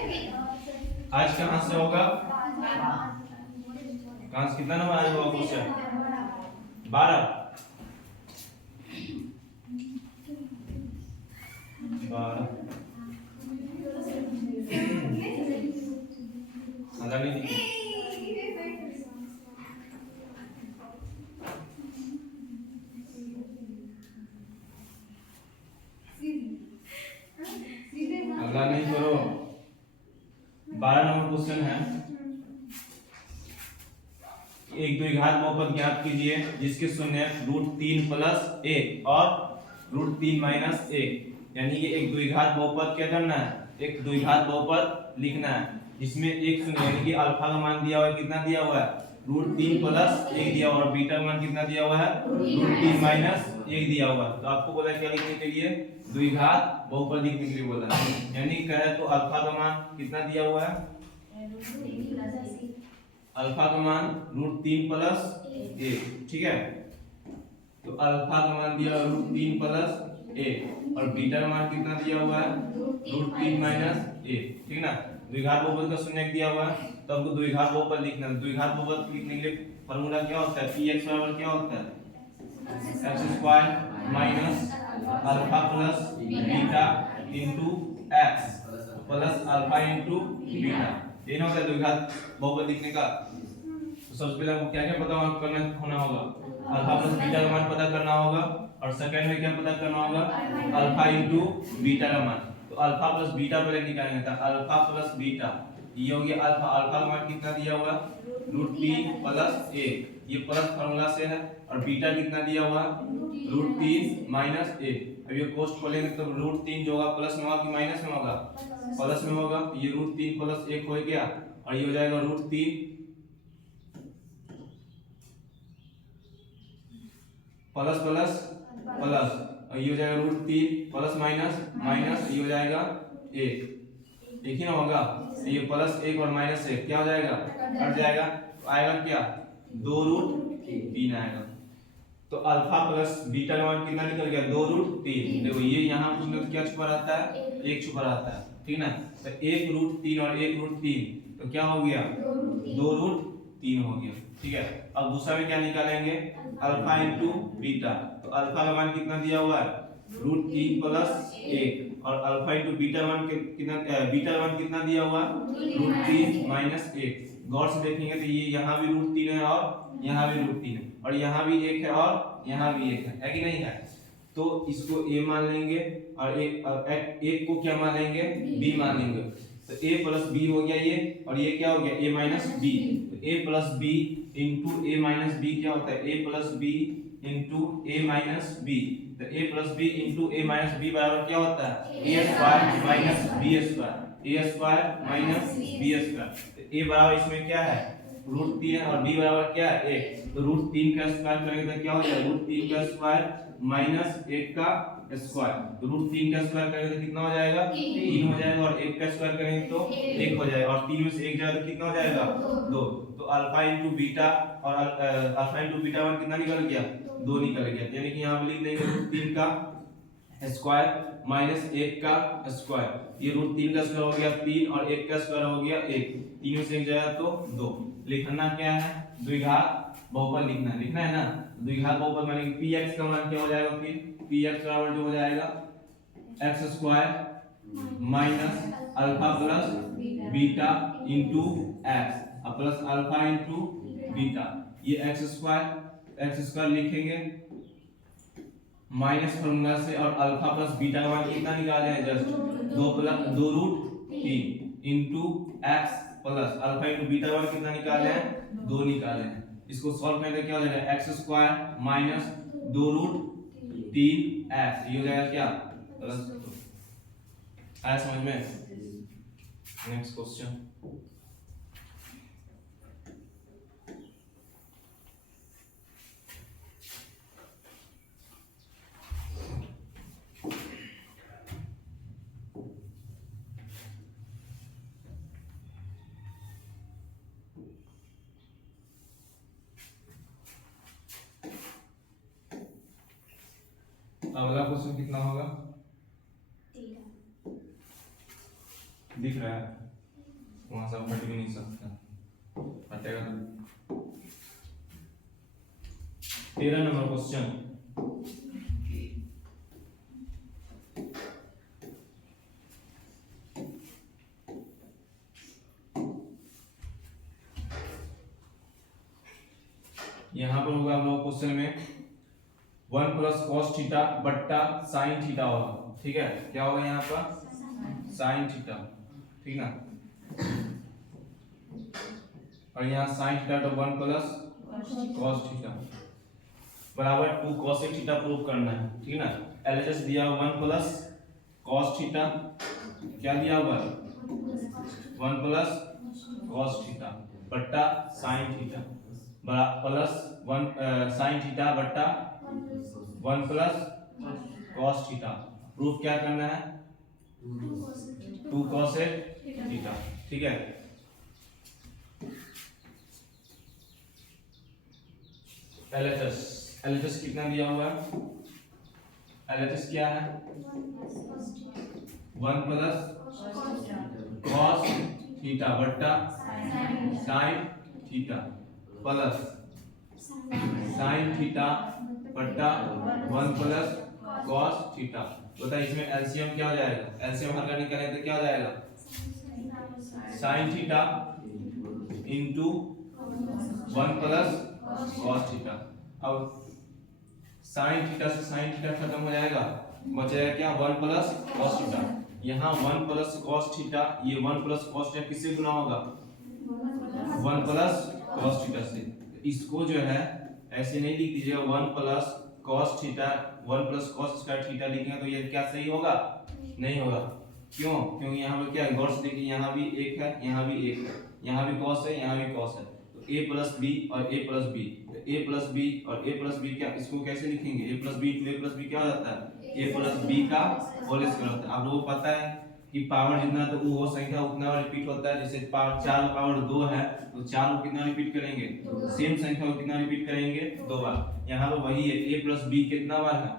आज कहाँ से होगा? कहाँ से कितना नंबर आया होगा क्वेश्चन? 12। 12 अलग नहीं दिखी। अगला नहीं करो। 12 नंबर क्वेश्चन है, एक द्विघात बहुपद ज्ञात कीजिए जिसके शून्य √3 + 1 और √3 - 1। यानी कि एक द्विघात बहुपद क्या करना है? एक द्विघात बहुपद लिखना है जिसमें एक शून्य यानी कि अल्फा का मान दिया हुआ है, कितना दिया हुआ है? √3 + 1 दिया हुआ है और बीटा का मान कितना दिया हुआ है? √3 - 1 दिया हुआ है। तो आपको बोला क्या लिखने के लिए? द्विघात बहुपद लिखने के लिए बोला। यानी कहे तो अल्फा का मान कितना दिया हुआ है? अल्फा का मान √3 + 1, ठीक है। तो अल्फा का मान दिया √3 + 1 और बीटा का मान कितना दिया हुआ है? √3 - 1, ठीक ना। द्विघात बहुपद का शून्य दिया हुआ है तो आपको द्विघात बहुपद लिखना है। द्विघात बहुपद लिखने के लिए फार्मूला क्या होता है? px बराबर क्या होता है? x² - alpha plus beta into x plus alpha into beta. ये ना होता है द्विघात बहुपद लिखने का। तो सबसे पहले आपको क्या क्या पता करना होना होगा? अल्फा प्लस बीटा का मान पता करना होगा और सेकंड में क्या पता करना होगा? अल्फा इंटू बीटा का मान। तो अल्फा प्लस बीटा पहले निकालेंगे। तो अल्फा प्लस बीटा ये हो गया अल्फा। अल्फा का मान कितना दिया हुआ? √3 + 1, ये प्लस फार्मूला से है। और बीटा कितना दिया हुआ? √3 - 1। अब ये कोष्ठ खोलेंगे तो √3 जो होगा प्लस में होगा कि माइनस में होगा? प्लस में होगा। ये √3 + 1 हो गया और ये हो जाएगा √3 प्लस प्लस प्लस और ये हो जाएगा √3 प्लस माइनस माइनस, ये हो जाएगा 1। एक ही ना होगा। ये +1 और -1 क्या हो जाएगा? कट जाएगा। तो आएगा क्या? 2√3 आएगा। तो अल्फा प्लस बीटा का मान कितना निकल गया? 2√3। देखो ये यहाँ उसमें क्या छुपा रहता है? 1 छुपा रहता है, ठीक ना। तो 1√3 और 1√3 तो क्या हो गया? 2√3 हो गया, ठीक है। अब दूसरा में क्या निकालेंगे? Alpha into beta. तो अल्फा का मान कितना दिया हुआ है? √3 + 1 और अल्फा इंटू बीटा मान कितना? बीटा का मान कितना दिया हुआ? √3 - 1। गौर से देखेंगे तो ये यहाँ भी √3 है और यहाँ भी √3 है और यहाँ भी 1 है और यहाँ भी 1 है कि नहीं है? तो इसको a मान लेंगे और एक को क्या मान लेंगे? b मान लेंगे। तो a + b हो गया ये और ये क्या हो गया? a - b। तो a + b into a - b क्या होता है? a + b into a - b। तो a + b into a - b बराबर क्या होता है? a² - b²। a² - b²। तो a बराबर इसमें क्या है? √3 है और b बराबर क्या है? 1। तो √3 का स्क्वायर करेंगे तो क्या हो जाएगा? √3 का स्क्वायर - 1 का स्क्वायर। तो √3 का स्क्वायर करेंगे तो कितना हो जाएगा? 3 हो जाएगा और 1 का स्क्वायर करेंगे तो 1 हो जाएगा और 3 में से 1 जाएगा तो कितना हो जाएगा? 2। तो अल्फा इंटू बीटा और अल्फा इंटू बीटा मान कितना निकल गया? 2 निकल गया। यानी कि यहाँ पे लिख देंगे √3 का स्क्वायर -1 का स्क्वायर। ये √3 का स्क्वायर हो गया 3 और 1 का स्क्वायर हो गया 1। 3 में से 1 जाएगा तो 2। लिखना क्या है? द्विघात बहुपद लिखना है ना। द्विघात बहुपद माने px का मान क्या हो जाएगा? फिर px बराबर जो हो जाएगा x² - alpha plus beta into x plus alpha into beta. ये x² लिखेंगे माइनस फार्मूला से और अल्फा प्लस बीटा का मान कितना निकाले हैं? Just 2√3 into x plus alpha into beta का मान कितना निकाले हैं? 2 निकाले हैं। इसको सॉल्व करेंगे तो क्या हो जाएगा? x² - 2√3x। ये हो जाएगा क्या? प्लस 2। आया समझ में? Next question. अगला क्वेश्चन कितना होगा? दिख रहा है, वहां से हट भी नहीं सकता, हटेगा तो। 13 नंबर क्वेश्चन, यहाँ पर होगा हम लोग क्वेश्चन में 1 प्लस कॉस थीटा बट्टा साइन थीटा होगा, ठीक है। क्या होगा यहाँ पर साइन थीटा, ठीक ना, और यहाँ साइन थीटा तो 1 प्लस कॉस थीटा बराबर 2 कोसेक थीटा प्रूव करना है, ठीक ना। एलएचएस दिया हुआ 1 प्लस कॉस थीटा, क्या दिया हुआ 1 प्लस कॉस थीटा बट्टा sine theta plus 1 sine theta बट्टा 1 प्लस कॉस थीटा। प्रूफ क्या करना है 2 कोसेक थीटा, ठीक है। एलएचएस कितना दिया हुआ है, एलएचएस क्या है 1 प्लस कॉस थीटा बट्टा sine theta plus sine theta बट्टा 1 प्लस कॉस थीटा। बताइए इसमें एलसीएम क्या हो जाएगा, एलसीएम हल करने के लिए तो क्या हो जाएगा sine theta into 1 plus cos theta. अब साइन थीटा से साइन थीटा खत्म हो जाएगा, बचेगा क्या 1 प्लस कॉस थीटा। यहाँ 1 प्लस कॉस थीटा, ये 1 प्लस कॉस थीटा किससे गुना होगा 1 प्लस कॉस थीटा से। इसको जो है ऐसे नहीं लिख दीजिएगा 1 plus cos theta 1 plus cos square theta लिखेंगे तो ये क्या सही होगा, नहीं होगा। क्यों, क्योंकि यहाँ पे क्या है गौर से देखिए, यहाँ भी एक है, यहाँ भी एक है, यहाँ भी कॉस है, यहाँ भी कॉस है, तो a प्लस बी और a plus B, a plus B और a प्लस बी, क्या इसको कैसे लिखेंगे a plus B to a plus B क्या हो जाता है a प्लस बी का होल स्क्वायर होता है। आप लोगों को पता है कि पावर जितना तो वो संख्या उतना रिपीट होता है, जैसे पावर 4 पावर 2 है तो 4 को कितना रिपीट करेंगे, सेम संख्या को कितना रिपीट करेंगे 2 बार। यहाँ पर वही है a प्लस बी कितना बार है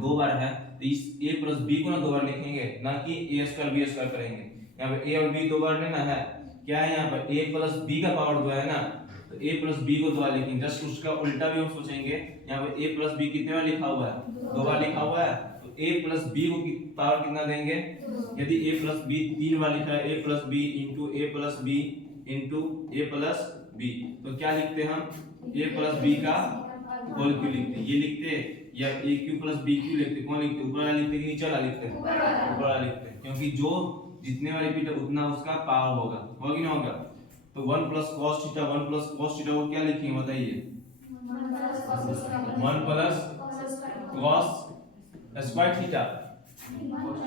2 बार है, तो इस a प्लस बी को ना 2 बार लिखेंगे, ना कि a स्क्वायर बी स्क्वायर करेंगे। यहाँ पे a और b 2 बार लेना है, क्या है यहाँ पर a प्लस b का पावर 2 है ना, तो a प्लस b को 2 बार लिखेंगे। जस्ट उसका उल्टा भी हम सोचेंगे, यहाँ पे a प्लस b कितने बार लिखा हुआ है 2 बार लिखा हुआ है, तो a प्लस b को पावर कितना देंगे, यदि a प्लस b 3 बार लिखा है a plus b into a plus b into a plus b, तो क्या लिखते हैं हम a प्लस b का होल क्यों लिखते हैं, ये लिखते या a Q plus b Q लिखते, कौन लिखते ऊपर वाला लिखते कि नीचे वाला लिखते हैं ऊपर वाला लिखते हैं, क्योंकि जो जितने बार रिपीट है उतना उसका पावर होगा, होगा कि नहीं होगा। तो 1 plus cos theta 1 plus cos theta को क्या लिखेंगे बताइए 1 plus cos square theta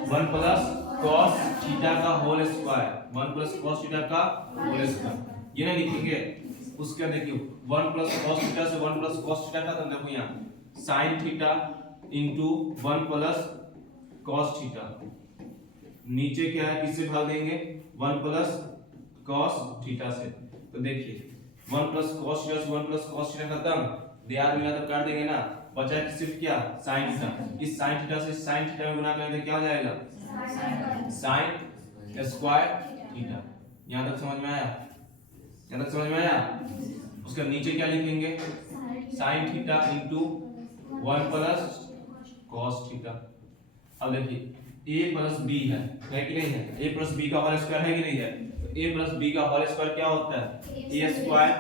1 plus cos theta का whole square 1 plus cos theta का होल स्क्वायर, ये ना लिखेंगे। उसका देखिए 1 प्लस कॉस थीटा से 1 प्लस कॉस थीटा खत्म, देखो यहाँ sine theta into 1 plus cos theta, नीचे क्या है किससे भाग देंगे 1 प्लस कॉस थीटा से, तो देखिए 1 प्लस कॉस थीटा से 1 प्लस कॉस थीटा खत्म, दियार मिला तो काट देंगे ना, बचा सिर्फ क्या साइन थीटा। इस साइन थीटा से साइन थीटा में गुना करेंगे क्या हो जाएगा साइन स्क्वायर थीटा। यहां तक समझ में आया, यहां तक समझ में आया। उसका नीचे क्या लिखेंगे sine theta into 1 plus cos theta. अब देखिए a प्लस b है कि नहीं है, a प्लस b का होल स्क्वायर है कि नहीं है, तो a प्लस b का होल स्क्वायर क्या होता है a square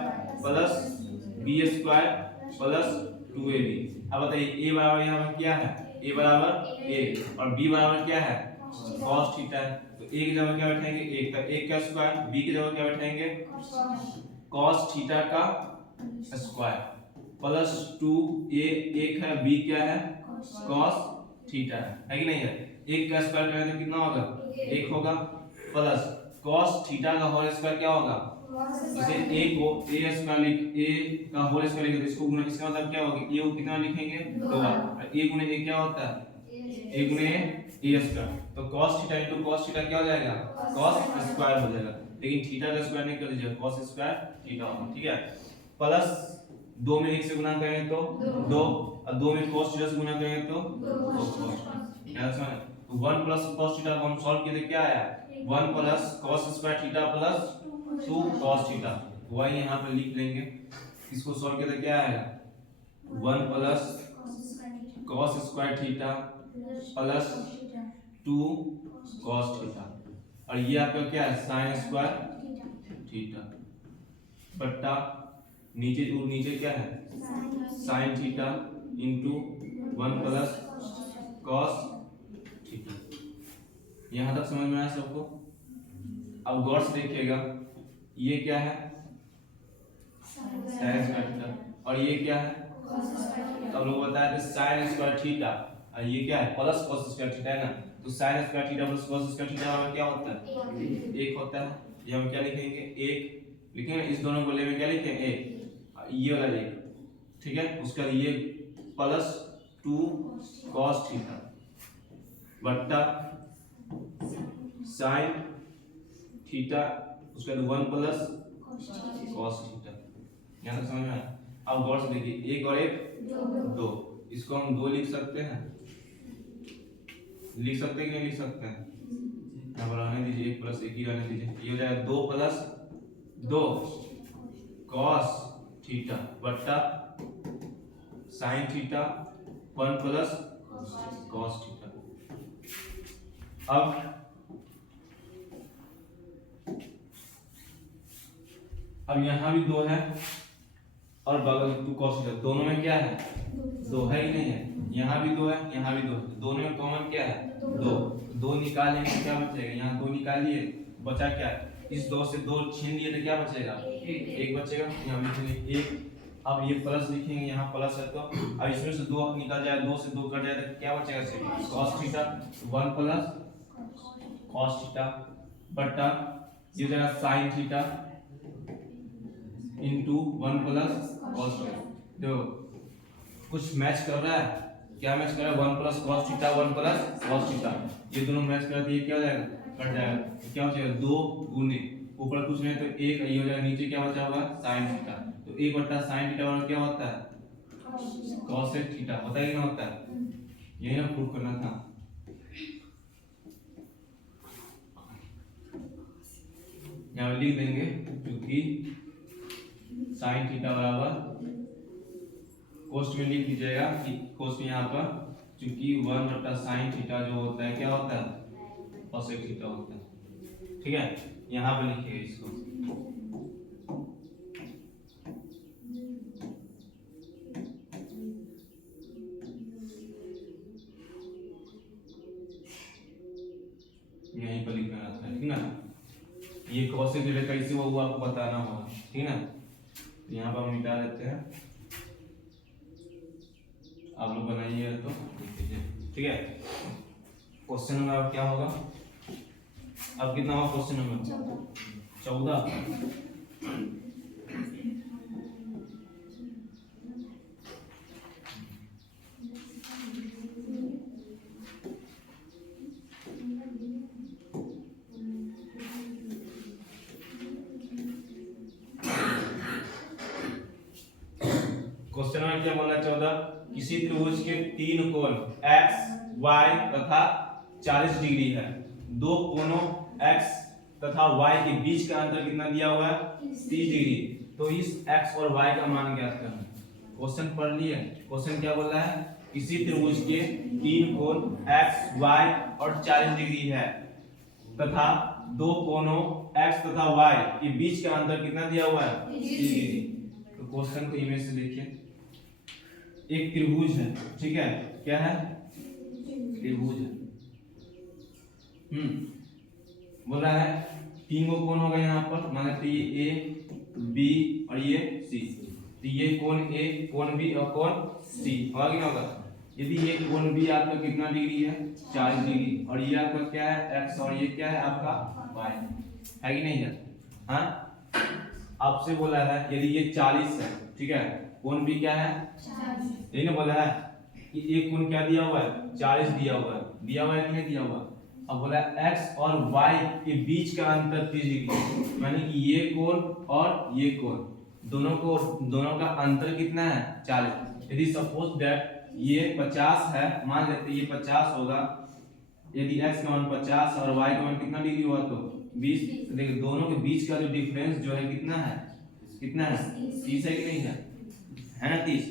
plus b square plus 2ab। अब बताइए a बराबर यहाँ पर क्या है a बराबर a और b बराबर क्या है cos थीटा है, तो a की जगह क्या बैठाएंगे 1, तब 1 का स्क्वायर, b की जगह क्या बैठाएंगे cos थीटा का स्क्वायर प्लस 2a 1 है, b क्या है cos थीटा है कि नहीं है। 1 का स्क्वायर करें तो कितना होगा 1 होगा, प्लस cos थीटा का होल स्क्वायर क्या होगा, जैसे a को a स्क्वायर लिख a का होल स्क्वायर लिखे तो इसको गुना, इसका मतलब क्या होगा a को कितना लिखेंगे 2 बार, a गुने a क्या होता है a गुने a स्क्वायर, तो cos theta into cos theta क्या हो जाएगा cos स्क्वायर हो जाएगा, लेकिन थीटा का स्क्वायर नहीं कर दीजिएगा cos स्क्वायर थीटा होगा, ठीक है। प्लस 2 में 1 से गुना करेंगे तो 2 और 2 में cos थीटा से गुना करेंगे तो 2 cos, क्या समझ तो 1 प्लस cos थीटा को हम सॉल्व किए तो क्या आया 1 plus cos square theta plus 2 cos theta. वही यहाँ पे लिख लेंगे, इसको सॉल्व किए तो क्या आएगा 1 plus cos square theta plus 2 cos theta, और ये आपका क्या है sin स्क्वायर थीटा बट्टा नीचे क्या है sin theta into 1 plus cos theta. यहाँ तक समझ में आया सबको? अब गौर से देखिएगा, ये क्या है sin स्क्वायर थीटा और ये क्या है, अब लोग बताया थे sin स्क्वायर थीटा, और ये क्या है प्लस cos स्क्वायर थीटा है ना, तो sin square theta plus cos square theta में क्या होता है एक होता है। ये हम क्या लिखेंगे एक लिखेंगे, इस दोनों को ले में क्या लिखेंगे एक, ये वाला एक, ठीक है। उसका ये प्लस 2 cos थीटा बट्टा sin थीटा, उसका 1 प्लस cos थीटा। यहाँ तक समझ में आया? अब गौर से देखिए, एक और एक दो, इसको हम दो लिख सकते हैं कि नहीं लिख सकते हैं? यहाँ पर रहने दीजिए, एक प्लस एक ही रहने दीजिए, ये हो जाएगा 2 प्लस 2 cos थीटा बट्टा sin theta 1 plus cos theta. अब यहाँ भी 2 है और बगल 2 cos थीटा, दोनों में क्या है 2 है ही नहीं है, यहाँ भी 2 है यहाँ भी 2 है, दोनों में कॉमन क्या है 2 निकालेंगे क्या बचेगा, यहाँ 2 निकालिए बचा क्या, इस 2 से 2 छीन लिए तो क्या बचेगा एक बचेगा, यहाँ लिखेंगे 1। अब ये प्लस लिखेंगे, यहाँ प्लस है तो अब इसमें से 2 निकल जाए, 2 से 2 कट जाए तो क्या बचेगा सिर्फ cos theta 1 plus cos theta बट्टा ये हो जाएगा sin theta into 1 plus cos theta. देखो कुछ मैच कर रहा है, क्या मैच कर रहा है 1 plus cos theta 1 plus cos theta, ये दोनों मैच कर दिए क्या हो जाएगा कट जाएगा, तो क्या हो जाएगा 2 गुने ऊपर कुछ नहीं तो 1, ये हो जाएगा नीचे क्या बचा हुआ sin थीटा, तो 1 बट्टा sin थीटा बराबर क्या होता है cos थीटा, होता है कि नहीं होता है, यही ना प्रूफ करना था। यहाँ लिख देंगे क्योंकि sin थीटा बराबर कोष्ठ में लिख दीजिएगा कि कोष्ठ में यहाँ पर चूंकि 1 बटा sin थीटा जो होता है क्या होता है cos थीटा होता है, ठीक है। यहाँ पर लिखिए इसको, यहीं पर लिखना रहता है, ठीक ना। ये cos थीटा कैसे हुआ वो आपको बताना होगा, ठीक ना। यहाँ पर हम मिटा देते हैं, आप लोग बनाइए तो ठीक है। क्वेश्चन नंबर अब क्या होगा, अब कितना होगा क्वेश्चन नंबर 14। क्वेश्चन में क्या बोला 14, किसी त्रिभुज के 3 कोण x, y तथा 40 डिग्री है, दो कोणों x तथा y के बीच का अंतर कितना दिया हुआ है 30 डिग्री, तो इस x और y का मान ज्ञात करना। क्वेश्चन पढ़ लिए, क्वेश्चन क्या बोल रहा है, किसी त्रिभुज के 3 कोण x, y और 40 डिग्री है तथा दो कोणों x तथा y के बीच का अंतर कितना दिया हुआ है 30 डिग्री। तो क्वेश्चन को इमेज से देखिए, एक त्रिभुज है, ठीक है, क्या है त्रिभुज है, बोल रहा है 3 गो कोण होगा यहाँ पर, मान लेते ये A B और ये C, तो ये कोण A कोण B और कोण C होगा कि नहीं होगा। यदि ये कोण B आपका कितना डिग्री है 40 डिग्री, और ये आपका क्या है x और ये क्या है आपका y है कि नहीं है। हाँ आपसे बोला है यदि ये 40 है, ठीक है, कोण B क्या है 40, यही ना बोला है कि एक कोण क्या दिया हुआ है 40 दिया हुआ है कि नहीं दिया हुआ। अब बोला x और y के बीच का अंतर 30 डिग्री, माने कि ये कोण और ये कोण दोनों का अंतर कितना है 40। यदि सपोज दैट ये 50 है, मान लेते ये 50 होगा, यदि x का मान 50 और y का मान कितना डिग्री हुआ तो 20। तो देखिए दोनों के बीच का जो डिफरेंस जो है कितना है 30 है कि नहीं है ना 30।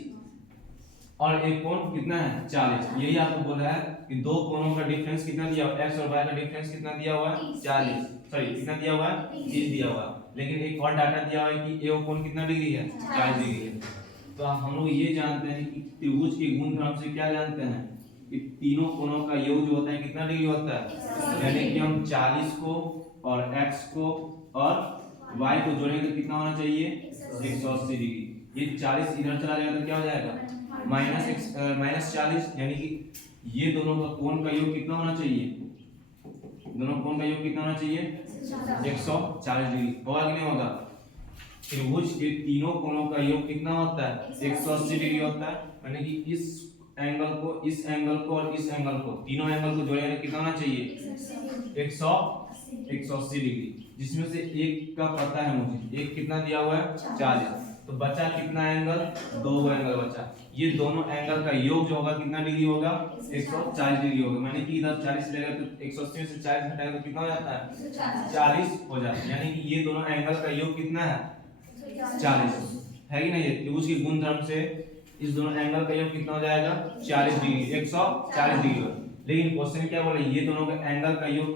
और एक कोण कितना है 40। यही आपको बोला है कि दो कोणों का डिफरेंस कितना दिया हुआ है, x और y का डिफरेंस कितना दिया हुआ है 40, सॉरी कितना दिया हुआ है 30 दिया हुआ है। लेकिन एक और डाटा दिया हुआ है कि ये कोण कितना डिग्री है 40 डिग्री है। तो हम लोग ये जानते हैं कि त्रिभुज के गुणधर्म से क्या जानते हैं कि तीनों कोणों का योग जो होता है कितना डिग्री होता है, यानी कि हम 40 को और x को और y को जोड़ेंगे तो कितना होना चाहिए 180 डिग्री। ये 40 इधर चला जाएगा तो क्या हो जाएगा -40, यानी कि ये दोनों का कोण का योग कितना होना चाहिए, दोनों कोण का योग कितना होना चाहिए 140 डिग्री। होगा कि नहीं होगा। त्रिभुज के तीनों कोणों का योग कितना होता है 180 डिग्री होता है, यानी कि इस एंगल को इस एंगल को और इस एंगल को तीनों एंगल को जोड़ेंगे कितना होना चाहिए 180 डिग्री, जिसमें से एक का पता है मुझे, एक कितना दिया हुआ है 40। तो बचा कितना एंगल, दो एंगल बचा। ये दोनों एंगल का योग जो होगा कितना डिग्री होगा 140 डिग्री होगा। मैंने कि इधर 40 लेगा तो 180 में से 40 घटाएगा तो कितना हो जाता है 40 हो जाता है, यानी कि ये दोनों एंगल का योग कितना है 40 है कि नहीं। त्रिभुज के गुणधर्म से इस दोनों एंगल का योग कितना हो जाएगा 40 डिग्री 140 डिग्री होगा। लेकिन क्वेश्चन क्या बोला, ये दोनों का एंगल का योग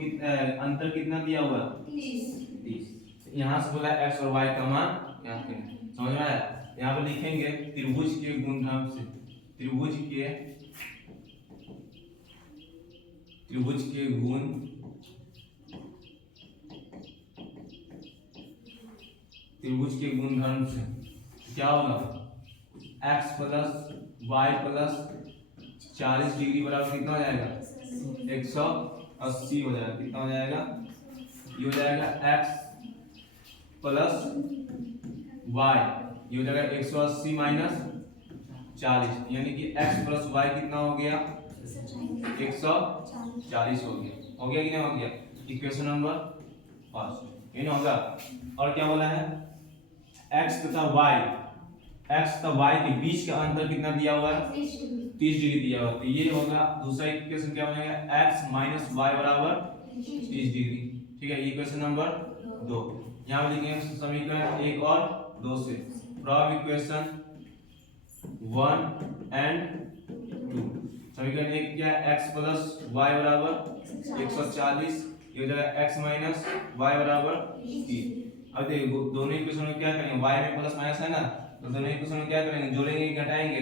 अंतर कितना दिया हुआ 30। यहाँ से बोला x और y का मान यहाँ पे समझ में आया। यहाँ पे लिखेंगे त्रिभुज के गुणधर्म से, त्रिभुज के गुण त्रिभुज के गुणधर्म से क्या होगा x plus y plus 40 degree बराबर कितना हो जाएगा 180 हो जाएगा। कितना हो जाएगा, ये हो जाएगा x प्लस y, ये हो जाएगा 180 माइनस 40, यानी कि x प्लस y कितना हो गया 140 हो गया कि नहीं हो गया। इक्वेशन नंबर फर्स्ट ये ना होगा। और क्या बोला है x तथा y के बीच का अंतर कितना दिया हुआ है 30 डिग्री दिया हुआ है। तो ये होगा दूसरा इक्वेशन क्या बनेगा x माइनस वाई बराबर 30 डिग्री। ठीक है, इक्वेशन नंबर 2। यहाँ पे लिखेंगे समीकरण 1 और 2 से फ्रॉम इक्वेशन 1 एंड 2। समीकरण 1 क्या है x प्लस वाई बराबर 140, ये हो जाएगा x माइनस वाई बराबर 30। अब देखो दोनों इक्वेशन में क्या करेंगे, y में प्लस माइनस है ना, तो दोनों इक्वेशन में क्या करेंगे जोड़ेंगे घटाएंगे,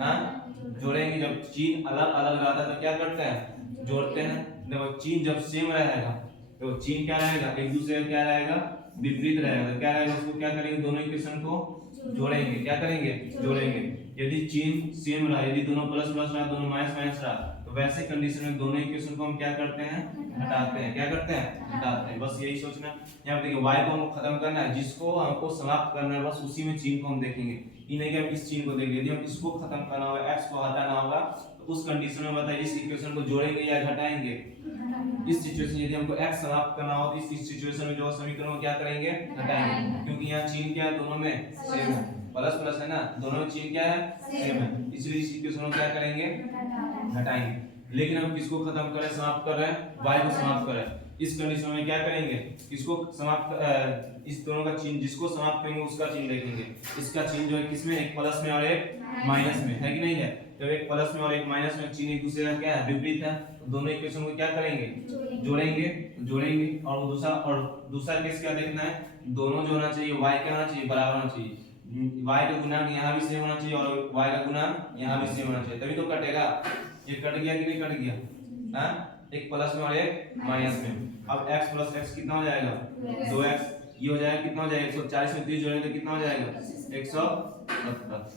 हाँ जोड़ेंगे। जब चिन्ह अलग अलग रहता है तो क्या करते हैं जोड़ते हैं। देखो चिन्ह जब सेम रहेगा तो चिन्ह क्या रहेगा एक दूसरे का क्या रहेगा विपरीत रहेगा, तो क्या रहेगा उसको क्या करेंगे दोनों इक्वेशन को जोड़ेंगे। क्या करेंगे जोड़ेंगे। यदि चिन्ह सेम रहा, यदि दोनों प्लस प्लस रहा दोनों माइनस माइनस रहा, तो वैसे कंडीशन में दोनों इक्वेशन को हम क्या करते हैं हटाते हैं। क्या करते हैं हटाते हैं। बस यही सोचना। यहाँ पे देखिए y को हमको खत्म करना है, जिसको हमको समाप्त करना है बस उसी में चिन्ह को हम देखेंगे। ये नहीं कि हम इस चिन्ह को देखेंगे। यदि हम इसको खत्म करना होगा x को हटाना होगा तो उस कंडीशन में बताइए इस इक्वेशन को जोड़ेंगे या घटाएंगे। इस सिचुएशन यदि हमको x समाप्त करना हो तो इस सिचुएशन में जो समीकरण क्या करेंगे घटाएंगे, क्योंकि यहाँ चिन्ह क्या है दोनों में सेम है, प्लस प्लस है ना, दोनों में चिन्ह क्या है सेम है, इसलिए इस इक्वेशन को क्या करेंगे घटाएंगे। लेकिन हम किसको खत्म कर रहे हैं समाप्त कर रहे हैं y को समाप्त कर रहे हैं। इस कंडीशन में क्या करेंगे इसको समाप्त इस दोनों का चिन्ह जिसको समाप्त करेंगे उसका चिन्ह देखेंगे। इसका चिन्ह जो है किसमें एक प्लस में और एक माइनस में है कि नहीं है। जब एक प्लस में और एक माइनस में चिन्ह एक दूसरे का क्या है विपरीत है, तो दोनों इक्वेशन को क्या करेंगे जोड़ेंगे। और दूसरा केस क्या देखना है, दोनों जो होना चाहिए y क्या होना चाहिए बराबर होना चाहिए, y का गुणांक यहाँ भी सेम होना चाहिए और y का गुणांक यहाँ भी सेम होना चाहिए, तभी तो कटेगा। ये कट गया कि नहीं कट गया, हाँ एक प्लस में और एक माइनस में। अब x प्लस x कितना हो जाएगा 2x, ये हो जाएगा कितना हो जाएगा 140 में 30 जोड़ेंगे तो कितना हो जाएगा 170,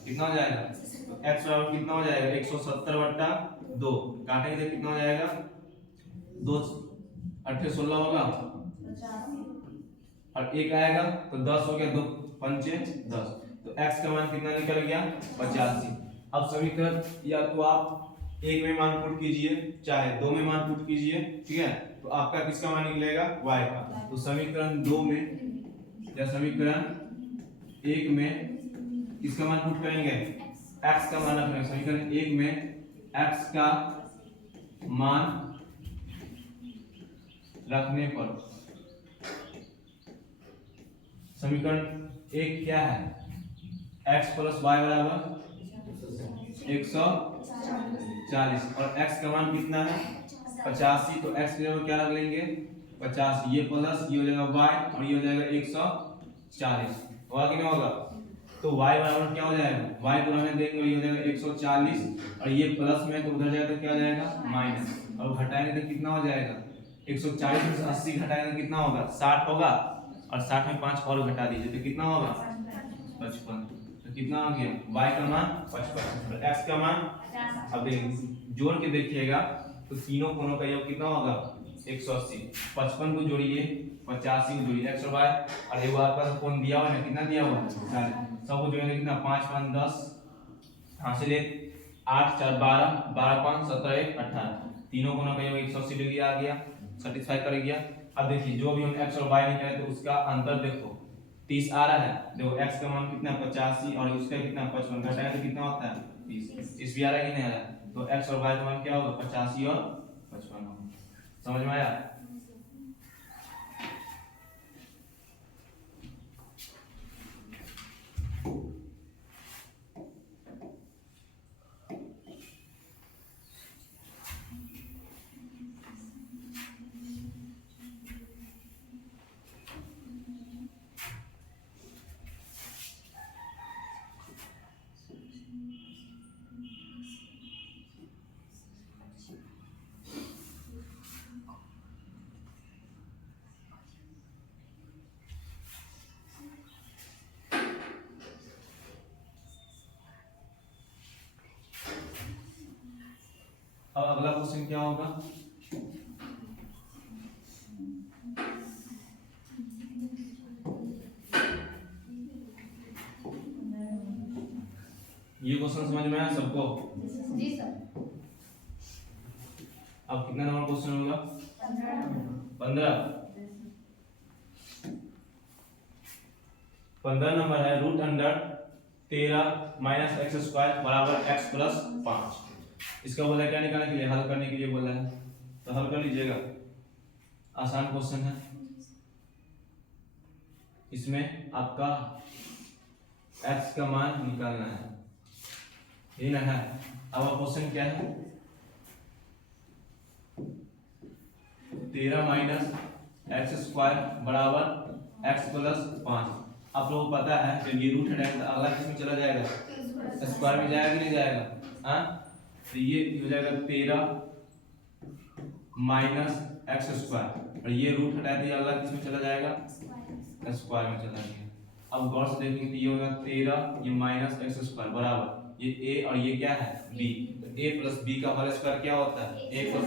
कितना हो जाएगा तो x बराबर कितना हो जाएगा 170 बट्टा 2, काटेंगे तो कितना हो जाएगा 2 8 16 होगा और एक आएगा तो 10 हो गया, 2 पंचे 10, तो x का मान कितना निकल गया 85। अब समीकरण या तो आप एक में मान पुट कीजिए चाहे दो में मान पुट कीजिए, ठीक है, तो आपका किसका मान निकलेगा y का। तो समीकरण 2 में या समीकरण 1 में किसका मान पुट करेंगे x का मान रखेंगे। समीकरण 1 में x का मान रखने पर समीकरण एक क्या है, x प्लस वाई बराबर 140 और x का मान कितना है 85, तो x की जगह क्या रख लेंगे 50, ये प्लस ये हो जाएगा y और ये हो जाएगा 140, होगा कि नहीं होगा। तो y बराबर क्या हो जाएगा, y को रहने देंगे ये हो जाएगा 140 और ये प्लस में तो उधर जाएगा तो क्या हो जाएगा माइनस, और घटाएंगे तो कितना हो जाएगा 140 में से 80 घटाएंगे तो कितना होगा 60 होगा, और 60 में 5 और घटा दीजिए तो कितना होगा 55, तो कितना आ गया y का मान 55 और x का मान, अब जोड़ के देखिएगा तो तीनों कोनों का योग कितना होगा 180, 55 को जोड़िए 85 को जोड़िए x और y, और ये आपका कोण दिया हुआ है कितना दिया हुआ है 40, सबको जोड़ेंगे कितना 5 5 10 हासिल 8 4 12 12 5 17 1 18, तीनों कोनों का योग 180 डिग्री आ गया, सेटिस्फाई कर गया। अब देखिए जो भी हम x और y निकाले तो उसका अंतर देखो 30 आ रहा है, देखो x का मान कितना 85 और उसका कितना 55, घटाए तो कितना होता है 30 भी आ रहा है कि नहीं आ रहा है, तो x और y का मान क्या होगा 85 और 55 होगा। समझ में आया। अब अगला क्वेश्चन क्या होगा, ये क्वेश्चन समझ में आया सबको जी सर। अब कितना नंबर क्वेश्चन होगा 15 नंबर है, root under 13 minus x square बराबर एक्स प्लस 5, इसका बोला है क्या निकालने के लिए, हल करने के लिए बोला है, तो हल कर लीजिएगा, आसान क्वेश्चन है। इसमें आपका x का मान निकालना है, यही ना है। अब क्वेश्चन क्या है 13 माइनस एक्स स्क्वायर बराबर एक्स प्लस 5, आप लोगों को पता है जब ये रूट हटाएंगे तो अगला किस में चला जाएगा स्क्वायर में जाएगा कि नहीं जाएगा, हाँ तो ये हो जाएगा 13 माइनस एक्स स्क्वायर और ये रूट हटा दिया अगला किस में चला जाएगा स्क्वायर में चला गया। अब गौर से देखेंगे तो ये होगा 13 ये माइनस एक्स स्क्वायर बराबर ये a और ये क्या है b, तो a प्लस b का होल स्क्वायर क्या होता है a plus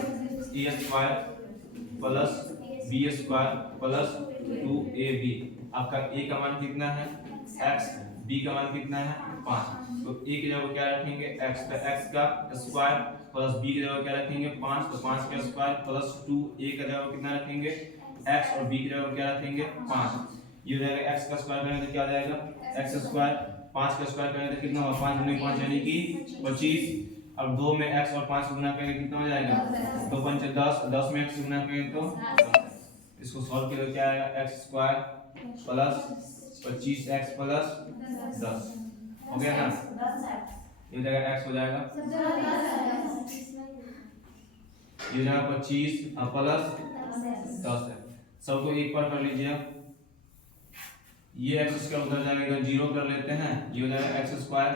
a square plus b square plus 2ab। आपका a का मान कितना है x, b का मान कितना है 5, तो a की जगह क्या रखेंगे x, तो x का स्क्वायर प्लस b की जगह क्या रखेंगे 5, तो 5 का स्क्वायर प्लस 2, a का जगह कितना रखेंगे x और b की जगह क्या रखेंगे 5, ये हो जाएगा x का स्क्वायर करेंगे तो क्या हो जाएगा x स्क्वायर, 5 का स्क्वायर करेंगे तो कितना होगा 5 गुने 5 यानी कि 25, अब 2 में x और 5 गुना करेंगे कितना हो जाएगा 2 पंच 10, 10 में x गुना करेंगे तो इसको सॉल्व करें क्या आएगा x square plus 25x plus 10 हो गया ना, ये जगह x हो जाएगा ये जगह 25 प्लस 10 है, सबको एक पर कर लीजिए। ये x स्क्वायर उधर जाएगा 0 कर लेते हैं, ये हो जाएगा x स्क्वायर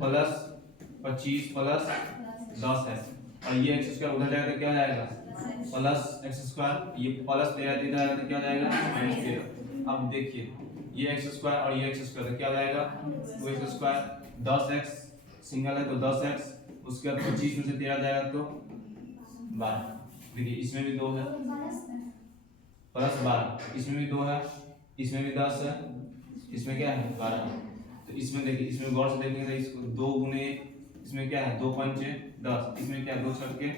प्लस 25 प्लस 10 है, और ये x स्क्वायर उधर जाएगा तो क्या हो जाएगा प्लस x स्क्वायर, ये प्लस 13 इधर आएगा तो क्या हो जाएगा माइनस 13। अब देखिए ये x स्क्वायर और ये x स्क्वायर तो क्या हो जाएगा 2x स्क्वायर, 10x सिंगल है तो 10x, उसके बाद 25 में से 13 जाएगा तो 12, देखिए इसमें भी 2 है प्लस 12, इसमें भी 2 है, इसमें भी 10 है, इसमें क्या है 12, तो इसमें देखिए इसमें गौर से देखेंगे तो इसको 2 गुने इसमें क्या है 2 पंचे 10, इसमें क्या 2 छक्के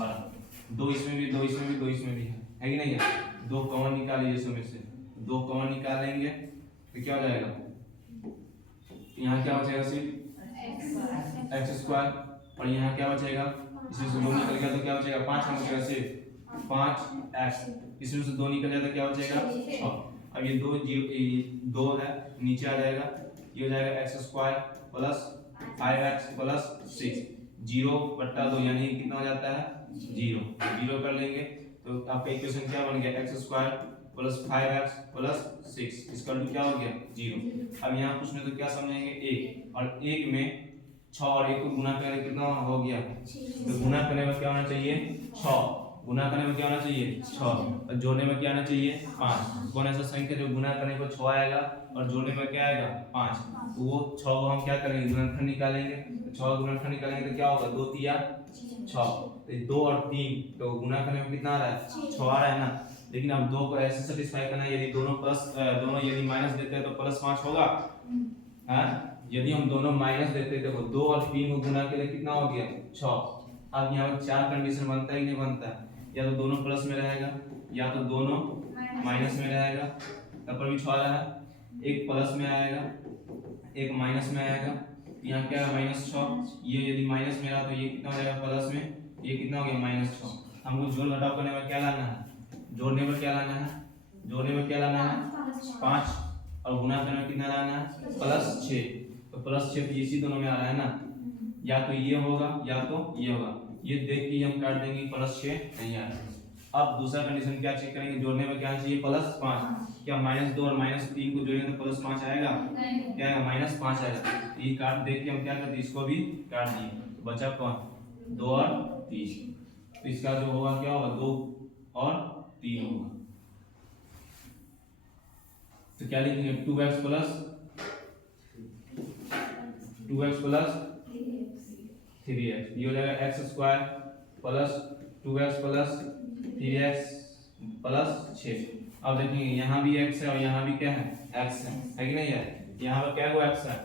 12, 2 इसमें भी 2 इसमें भी 2 इसमें भी है कि नहीं है, 2 कॉमन निकाल लीजिए इसमें से, 2 कॉमन निकालेंगे तो क्या हो जाएगा यहाँ क्या बचेगा सिर्फ एक्स स्क्वायर, और यहाँ क्या बचेगा इसमें से 2 निकल गया तो क्या बचेगा 5 का बचेगा सिर्फ 5x, इसमें से 2 निकल जाता क्या बचेगा 6। अब ये 2 है नीचे आ जाएगा, ये हो जाएगा x² प्लस 5x प्लस 6 0/2 यानी कितना हो जाता है 0 0 कर लेंगे तो आपका इक्वेशन क्या बन गया x² प्लस 5x प्लस 6 इसका रूट क्या हो गया 0। अब यहाँ पूछने तो क्या समझेंगे 1 और 1 में 6 और 1 को गुना करें कितना हो गया, तो गुना करने में क्या होना चाहिए 6, गुना करने में क्या होना चाहिए 6 और जोड़ने में क्या आना चाहिए 5। कौन ऐसा संख्या जो गुना करने पर 6 आएगा और जोड़ने में क्या आएगा 5, तो वो 6 को हम क्या करेंगे गुणनखंड निकालेंगे, तो 6 गुणनखंड निकालेंगे तो क्या होगा 2 तिया 6, तो 2 और 3 तो गुना करने में कितना आ रहा है 6 आ रहा है ना। लेकिन अब 2 को ऐसे सेटिस्फाई करना है, यदि दोनों यदि माइनस देते हैं तो प्लस 5 होगा हां, यदि हम दोनों माइनस देते हैं देखो 2 और 3 को गुना के लिए कितना हो गया 6। अब यहाँ पर 4 कंडीशन बनता है कि नहीं बनता है, या तो दोनों प्लस में रहेगा या तो दोनों माइनस में रहेगा, तब पर भी 6 आ रहा है, एक प्लस में आएगा एक माइनस में आएगा, यहाँ क्या है -6, ये यदि माइनस में रहा तो ये कितना हो जाएगा प्लस में, ये कितना हो गया -6। हमको जोड़ घटाव करने में क्या लाना है, जोड़ने में क्या लाना है, जोड़ने में क्या लाना है 5 और गुना करने में कितना लाना है +6, तो +6 तो इसी दोनों में आ रहा है ना, या तो ये होगा या तो ये होगा, ये देख के हम काट देंगे +6 नहीं आ रहा। अब दूसरा कंडीशन क्या चेक करेंगे, जोड़ने में क्या चाहिए +5, क्या -2 और -3 को जोड़ेंगे तो +5 आएगा, क्या आएगा -5 आएगा, ये काट देख के हम क्या करते इसको भी काट दिए, तो बचा कौन 2 और 3, तो इसका जो होगा क्या होगा 2 और 3 होगा, तो क्या लिखेंगे 2x प्लस 3x, ये हो जाएगा x² plus 2x plus 3x plus 6। अब देखेंगे यहाँ भी x है और यहाँ भी क्या है x है कि नहीं है, यहाँ पर क्या x है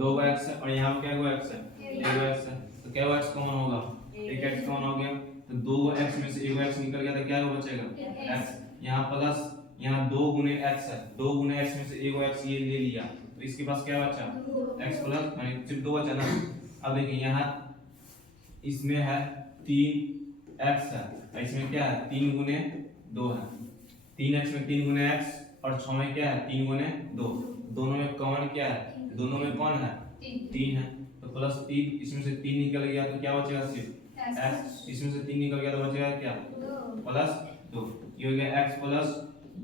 2 x है और यहाँ पर क्या x है 1 x है, तो क्या x कॉमन होगा, एक x कॉमन हो गया, तो 2 x में से 1 x निकल गया तो क्या बचेगा x, यहाँ प्लस यहाँ 2 गुने x है, 2 गुने x में से 1 x ये ले लिया तो इसके पास क्या बचा x प्लस यानी सिर्फ 2 बचा ना। अब देखिए यहाँ इसमें है 3x है, इसमें क्या है 3 गुने 2 है, 3x में 3 गुने x और 6 में क्या है 3 गुने 2, दोनों में कॉमन क्या है, दोनों में कौन है 3 है, तो +3 इसमें से 3 निकल गया तो क्या बचेगा सिर्फ x, इसमें से 3 निकल गया तो बचेगा क्या +2, ये हो गया x प्लस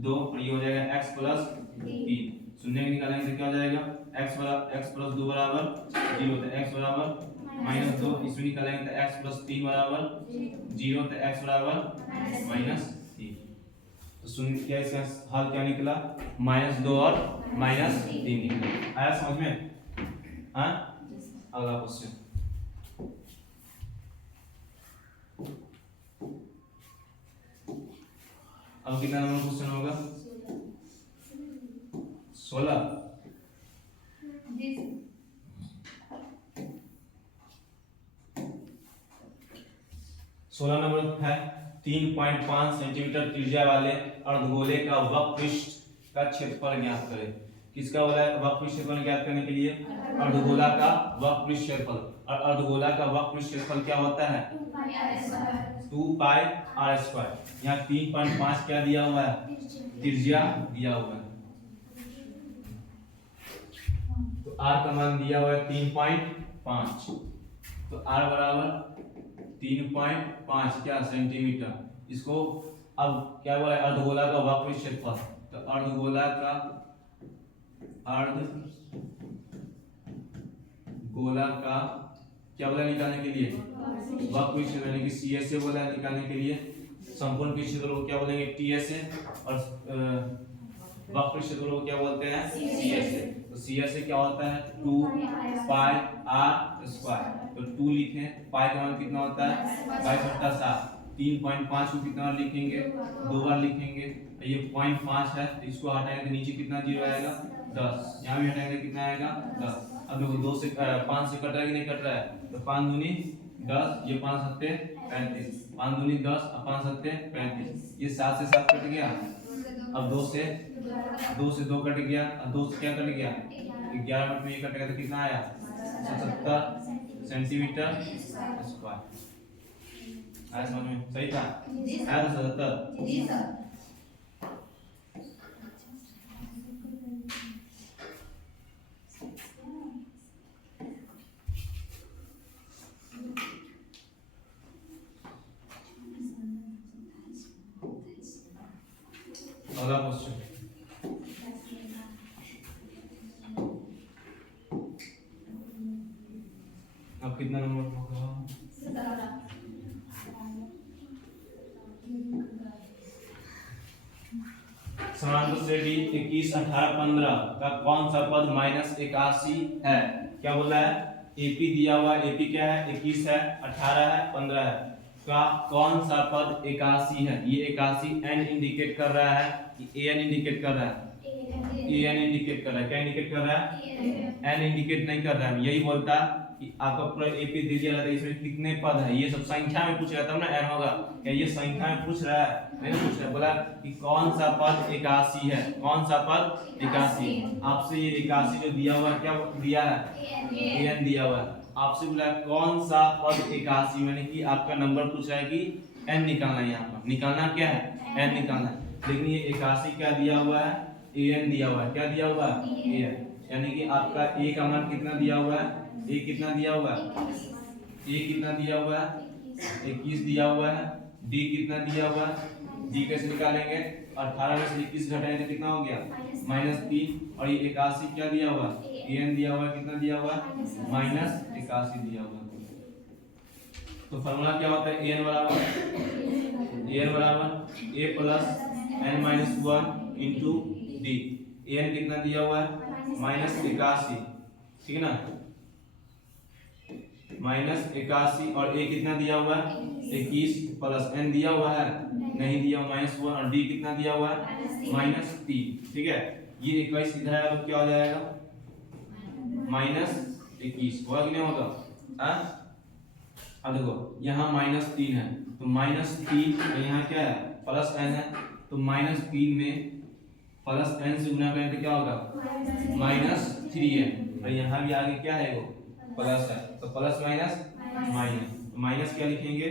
2 और ये हो जाएगा x प्लस 3, शून्य निकालेंगे तो क्या हो जाएगा x प्लस 2 बराबर 0, तो x बराबर -2, इसमें निकालेंगे तो x प्लस 3 बराबर 0, तो x बराबर -3, तो शून्य क्या इसका हल क्या निकला -2 और -3 निकला। आया समझ में, हाँ अगला क्वेश्चन अब कितना नंबर क्वेश्चन होगा 16। 16 नंबर है 3.5 सेंटीमीटर त्रिज्या वाले अर्धगोले का वक्रपृष्ठ का क्षेत्रफल ज्ञात करें। किसका बोला है वक्रपृष्ठ क्षेत्रफल ज्ञात करने के लिए, अर्धगोला का वक्रपृष्ठ क्षेत्रफल, और अर्धगोला का वक्रपृष्ठ क्षेत्रफल क्या होता है 2πr²। यहाँ 3.5 क्या दिया हुआ है त्रिज्या दिया हुआ है, तो r का मान दिया हुआ है 3.5, तो r बराबर 3.5 क्या सेंटीमीटर, इसको अब क्या बोला है अर्धगोला का वक्रपृष्ठ क्षेत्रफल, तो अर्धगोला का क्या बोला निकालने के लिए वक्रपृष्ठ क्षेत्रफल यानी कि CSA बोला है निकालने के लिए, संपूर्ण पृष्ठ क्षेत्रफल को क्या बोलेंगे TSA और वक्रपृष्ठ क्षेत्रफल को क्या बोलते हैं CSA। तो CSA क्या होता है 2πr², तो 2 लिखें, पाई का मान कितना होता है 22/7, 3.5 को कितना बार लिखेंगे 2 बार लिखेंगे, ये 0.5 है तो इसको हटाएंगे तो नीचे कितना जीरो आएगा 10, यहाँ भी हटाएंगे कितना आएगा 10। अब देखो 2 से 5 से कट रहा है कि नहीं कट रहा है, तो 5 दूनी 10, ये 5 सत्ते 35, 5 दूनी 10 और 5 सत्ते 35, ये 7 से 7 कट गया, अब 2 से 2 कट गया, अब 2 से क्या कट गया 11 में ये कट गया तो कितना आया 77 सेंटीमीटर स्क्वायर। आया समझ में, सही था आया 77। अगला क्वेश्चन, अब कितना नंबर होगा? समानांतर श्रेणी 21, 18, 15 का कौन सा पद -81 है? क्या बोल रहा है? एपी दिया हुआ है, एपी क्या है? 21 है, 18 है, 15 है, का कौन सा पद 81 है? ये 81 एन इंडिकेट कर रहा है कि एन इंडिकेट कर रहा है? एन इंडिकेट कर रहा है। क्या इंडिकेट कर रहा है? एन इंडिकेट नहीं कर रहा है। यही बोलता कि आपका पूरा एपी दे दिया रहता है, इसमें कितने पद है, ये सब संख्या में पूछ रहा है तब ना एन होगा। क्या ये संख्या में पूछ रहा है? नहीं पूछ रहा है। बोला कि कौन सा पद 81 है? कौन सा पद 81? आपसे ये 81 जो दिया हुआ है, क्या दिया है? एन दिया हुआ है। आपसे बोला कौन सा पद 81, यानी कि आपका नंबर पूछ रहा है कि एन निकालना है। यहाँ पर निकालना क्या है? एन निकालना है। लेकिन ये 81 क्या दिया हुआ है? एन दिया हुआ है। क्या दिया हुआ है? एन। यानी कि आपका ए का मान कितना दिया हुआ है? ए कितना दिया हुआ है? ए कितना दिया हुआ है? 21 दिया हुआ है। डी कितना दिया हुआ है? डी कैसे निकालेंगे? 18 में से 21 घटाएंगे तो कितना हो गया? -3। और ये 81 क्या दिया हुआ? एन दिया हुआ है। कितना दिया हुआ? -81 दिया हुआ। तो फॉर्मूला क्या होता है? एन बराबर A plus N minus 1 into D. N कितना दिया हुआ है? -81, ठीक है ना? -81 और ए कितना दिया हुआ है? 21 प्लस एन दिया हुआ है? नहीं दिया, -1। और डी कितना दिया हुआ है? -3, ठीक है। ये 21 इधर आएगा तो क्या हो जाएगा? -21 होगा कि नहीं होगा? अब देखो यहाँ -3 है तो -3, यहाँ क्या है? प्लस एन है, तो -3 में प्लस एन से गुना करें तो क्या होगा? -3n। और यहाँ भी आगे क्या है? वो प्लस है, तो प्लस माइनस माइनस क्या लिखेंगे?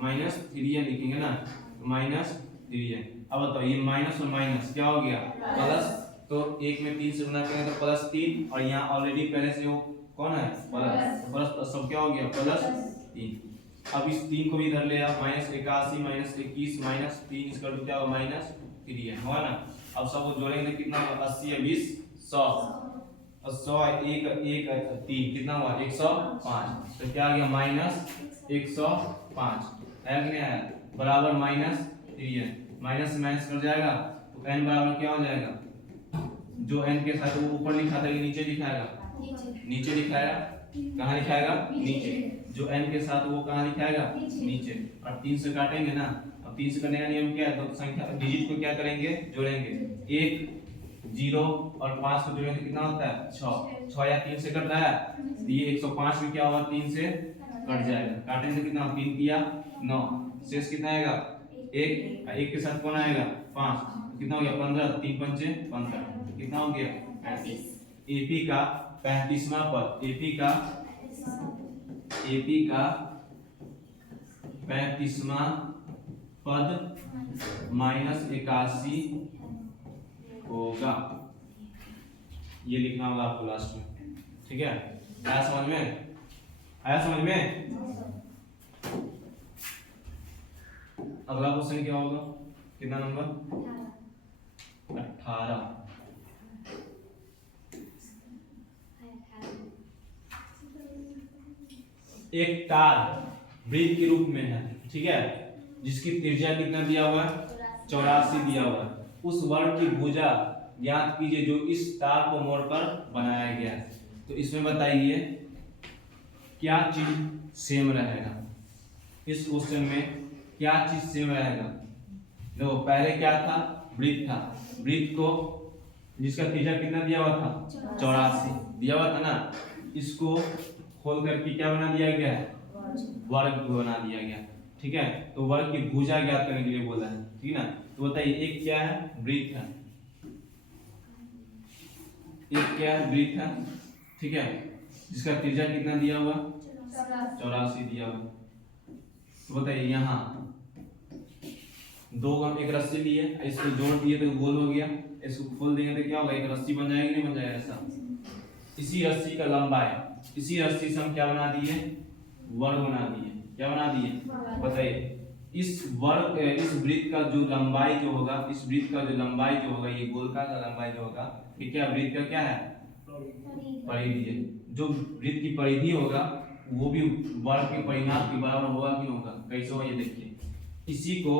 -3n लिखेंगे ना, -3n। अब बताओ ये माइनस और माइनस क्या हो गया? प्लस। तो एक में 3 से गुना करेंगे तो +3, और यहाँ ऑलरेडी पहले से वो कौन है? प्लस। तो प्लस सब क्या हो गया? +3। अब इस 3 को भी इधर ले आओ, -81 -21 -3 इसका क्या होगा? -3n होगा ना। अब सब को जोड़ेंगे कितना होगा? 80 या 20 100, और 100 1 3 कितना हुआ? 105। तो क्या आ गया? -105 है कि नहीं है? बराबर -3n। माइनस से माइनस कर जाएगा तो n बराबर क्या हो जाएगा? जो n के साथ वो ऊपर लिखा था, ये नीचे दिखाएगा? नीचे दिखाएगा। कहाँ लिखाएगा? नीचे। जो n के साथ वो कहाँ दिखाएगा? नीचे। और 3 से काटेंगे ना, अब 3 से करने का नियम क्या है? तो संख्या डिजिट को क्या करेंगे? जोड़ेंगे। 1 0 और 5 को जोड़ेंगे तो कितना होता है? 6। 6 या 3 से कट रहा है तो ये 105 भी क्या होगा? 3 से कट जाएगा। काटेंगे तो कितना? 3 किया 9, शेष कितना आएगा? 1 के साथ कौन आएगा? 5। कितना हो गया? 15। 3 पंचे 15, कितना हो गया? 35। एपी का 35वां पद, एपी का 35वां पद -81 होगा। ये लिखना होगा आपको लास्ट में, ठीक है? आया समझ में? आया समझ में? अगला क्वेश्चन क्या होगा? कितना नंबर? 18। एक तार वृत्त के रूप में है, ठीक है, जिसकी त्रिज्या कितना दिया हुआ है? 84 दिया हुआ है। उस वर्ग की भुजा ज्ञात कीजिए जो इस तार को मोड़कर बनाया गया है। तो इसमें बताइए क्या चीज सेम रहेगा? इस क्वेश्चन में क्या चीज सेम रहेगा? देखो पहले क्या था? वृत्त था। वृत्त को जिसका त्रिज्या कितना दिया हुआ था? 84 दिया हुआ था ना। इसको खोल करके क्या बना दिया गया है? वर्ग बना दिया गया, ठीक है। तो वर्ग की भुजा ज्ञात करने के लिए बोला है, ठीक है ना। तो बताइए एक क्या है? वृत्त है। एक क्या है? वृत्त है, ठीक है, जिसका त्रिज्या कितना दिया हुआ? 84 दिया हुआ। तो बताइए यहाँ दो हम एक रस्सी लिए, इसको जोड़ दिए तो गोल हो गया, इसको खोल देंगे तो क्या होगा? एक रस्सी बन जाएगी, नहीं बन जाएगा? ऐसा इसी रस्सी का लंबाई, इसी रस्सी से हम क्या बना दिए? वर्ग बना दिए। क्या बना दिए? बताइए इस वृत्त का जो लंबाई जो होगा, इस वृत्त का जो लंबाई जो होगा, ये गोलका का लंबाई जो होगा, ये क्या वृत्त का क्या है, परिधि है। जो वृत्त की परिधि होगा वो भी वर्ग के परिमाप के बराबर होगा कि नहीं होगा, कैसे होगा ये देखिए। इसी को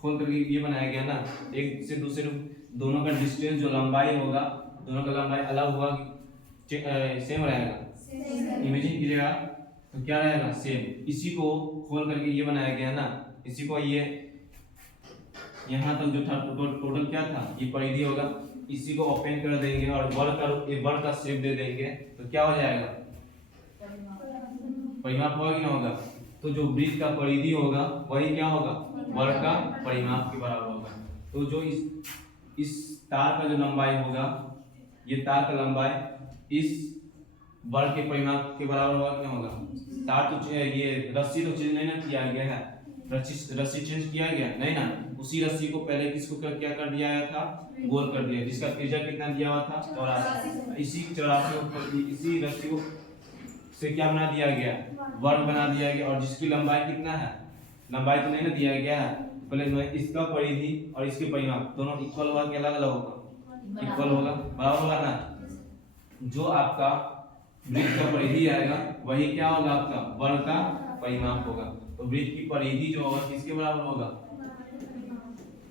खोल करके ये बनाया गया ना, एक से दूसरे दोनों का डिस्टेंस जो लंबाई होगा, दोनों का लंबाई अलग होगा, सेम रहेगा, इमेजिन कीजिएगा तो क्या रहेगा, सेम। इसी को खोल करके ये बनाया गया ना, इसी को ये यहाँ तक जो था टोटल क्या था, ये परिधि होगा, इसी को ओपन कर देंगे और वर्ग का शेप दे देंगे तो क्या हो जाएगा, परिमाप होगा कि नहीं होगा। तो जो वृत्त का परिधि होगा वही क्या होगा, वर्ग का परिमाप के बराबर होगा। तो जो इस तार का जो लंबाई होगा, ये तार का लंबाई इस वर्ग के परिमाप के बराबर होगा कि नहीं होगा। तार तो ये रस्सी तो चेंज नहीं ना किया गया है, रस्सी चेंज किया गया नहीं ना, उसी रस्सी को पहले किसको क्या कर दिया गया था, गोल कर दिया, जिसका त्रिज्या कितना दिया हुआ था, 84। इसी 84 इसी रस्सी को से क्या बना दिया गया, वर्ग बना दिया गया, और जिसकी लंबाई कितना है, लंबाई तो नहीं ना दिया गया है, पहले इसका परिधि और इसके परिमाप दोनों इक्वल होगा कि अलग अलग होगा, इक्वल होगा, बराबर होगा ना। जो आपका वृत्त का परिधि आएगा वही क्या होगा, आपका वर्ग का परिमाप होगा। तो वृत्त की परिधि जो होगा किसके बराबर होगा,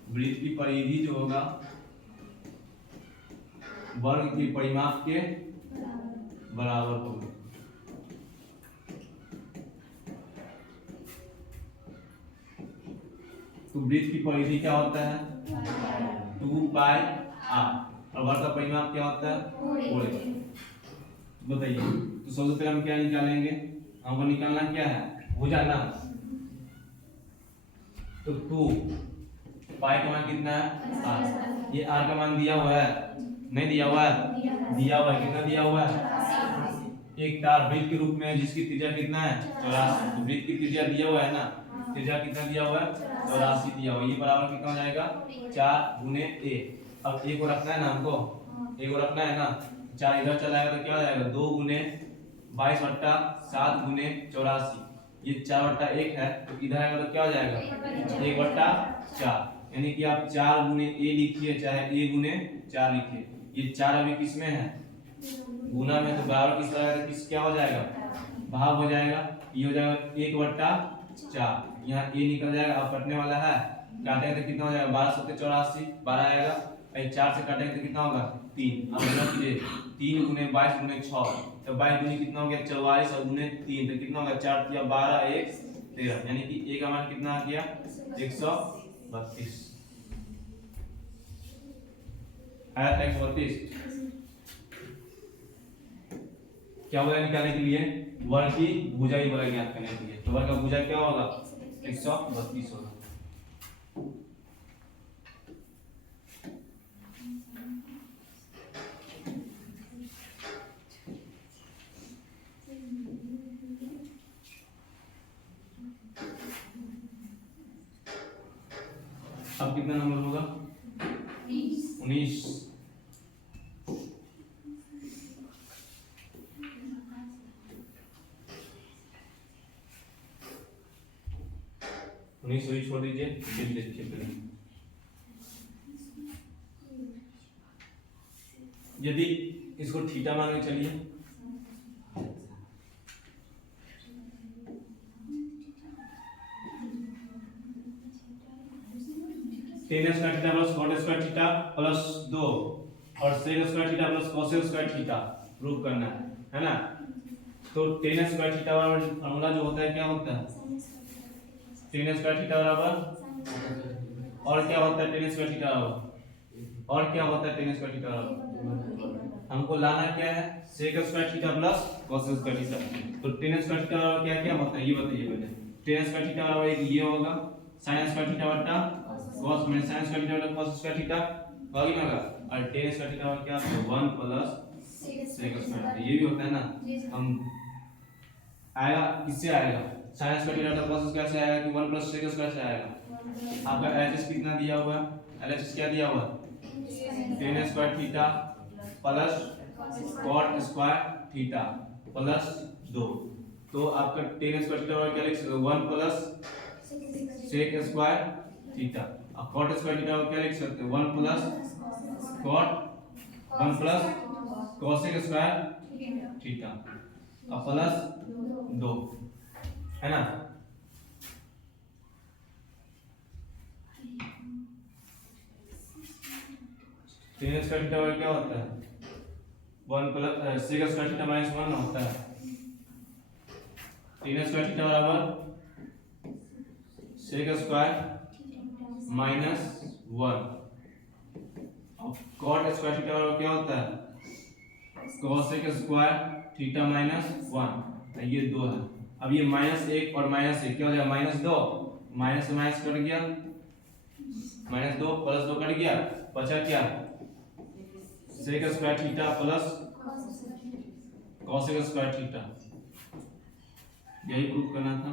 वृत्त की परिधि जो होगा वर्ग के परिमाप के बराबर होगा। तो वृत्त की परिधि क्या होता है, 2 पाई r, और वर्ग का परिमाप क्या होता है, 4a। बताइए, तो सबसे पहले हम क्या निकालेंगे, हमको निकालना क्या है, भुजा ना। तो 2 पाई का मान कितना है, r, ये r का मान दिया हुआ है, नहीं दिया हुआ है, दिया हुआ है, कितना दिया हुआ है, एक तार वृत्त के रूप में जिसकी त्रिज्या कितना है, 84। तो वृत्त की त्रिज्या दिया हुआ है ना, त्रिज्या कितना दिया हुआ है, 84 दिया हुआ है, ये बराबर कितना हो जाएगा, 4 गुने a। अब एक को रखना है ना हमको, एक को रखना है ना, 4 इधर चला जाएगा तो क्या हो जाएगा, 2 गुने 22 बट्टा 7 गुने 84, ये 4 बट्टा 1 है, तो इधर आएगा तो क्या हो जाएगा, 1 बट्टा 4, यानी कि आप 4 गुने a लिखिए चाहे a गुने 4 लिखिए, ये 4 अभी किस में है, गुना में, तो बराबर किस तरह किस क्या हो जाएगा, भाग हो जाएगा, ये हो जाएगा 1 बट्टा 4, यहाँ a निकल जाएगा, अब कटने वाला है, काटेंगे तो कितना हो जाएगा, 12 सत्ते 84, 12 आएगा, 4 से काटेंगे तो कितना होगा, 3। अब गुना कीजिए, 3 गुने 22 गुने 6, तो 22 गुने कितना हो गया, 44, और गुने 3 तो कितना होगा, 4 तिया 12, 1 13, यानी कि a का मान कितना आ गया, 132 आया था, 132। क्या बोला निकालने के लिए, वर्ग की भुजा ही बोला ज्ञात करने के लिए, तो वर्ग का भुजा क्या होगा, 132 होगा। अब कितना नंबर होगा, 19। सुई छोड़ दीजिए, देखिए यदि इसको थीटा मान के चलिए, tan square theta plus cot square theta plus 2 और sec square theta plus cosec square theta prove करना है ना। तो टेन स्क्वायर थीटा बराबर फॉर्मूला जो होता है क्या होता है, टेन स्क्वायर थीटा बराबर, और क्या होता है टेन स्क्वायर थीटा बराबर, और क्या होता है टेन स्क्वायर थीटा बराबर, हमको लाना क्या है, sec square theta plus cosec square theta. तो टेन स्क्वायर थीटा बराबर क्या क्या होता है ये बताइए पहले। टेन स्क्वायर थीटा बराबर एक ये होगा sin स्क्वायर थीटा बटा cos में sin स्क्वायर थीटा बटा cos स्क्वायर थीटा होगा ही होगा, और टेन स्क्वायर थीटा बराबर क्या है 1 प्लस सेक स्क्वायर, ये भी होता है ना। हम आएगा किससे आएगा, sin स्क्वायर थीटा बटा cos स्क्वायर से आएगा कि 1 प्लस सेक स्क्वायर से आएगा। आपका LHS कितना दिया हुआ है, LHS क्या दिया हुआ है, ten square theta plus cot square theta plus 2। तो आपका टेन स्क्वायर थीटा बराबर क्या लिख सकते हो, 1 प्लस सेक स्क्वायर थीटा। अब कॉट स्क्वायर थीटा को क्या लिख सकते हैं 1 plus cot 1 plus cosec square theta अब प्लस 2 है ना। सेक स्क्वायर थीटा क्या होता है 1 plus sec square theta minus 1 होता है। सेक स्क्वायर थीटा बराबर सेक स्क्वायर माइनस 1 और कॉट स्क्वायर थीटा बराबर क्या होता है कोसेक स्क्वायर थीटा माइनस 1 ये 2 है। अब ये -1 और -1 क्या हो जाएगा -2 माइनस से माइनस कट गया -2 प्लस 2 कट गया बचा क्या sec square theta plus cosec square theta यही प्रूफ करना था।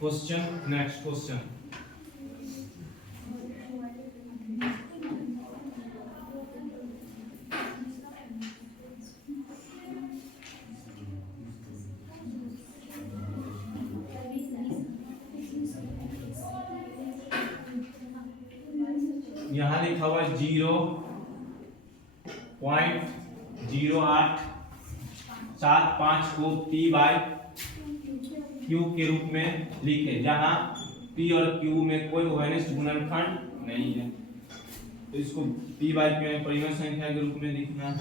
क्वेश्चन नेक्स्ट क्वेश्चन यहाँ लिखा हुआ 0.0875 को P/Q के रूप में लिखे जहां P और Q में कोई ओवेनिस्ट गुणनखंड नहीं है तो इसको P/Q में परिमेय संख्या के रूप में लिखना है।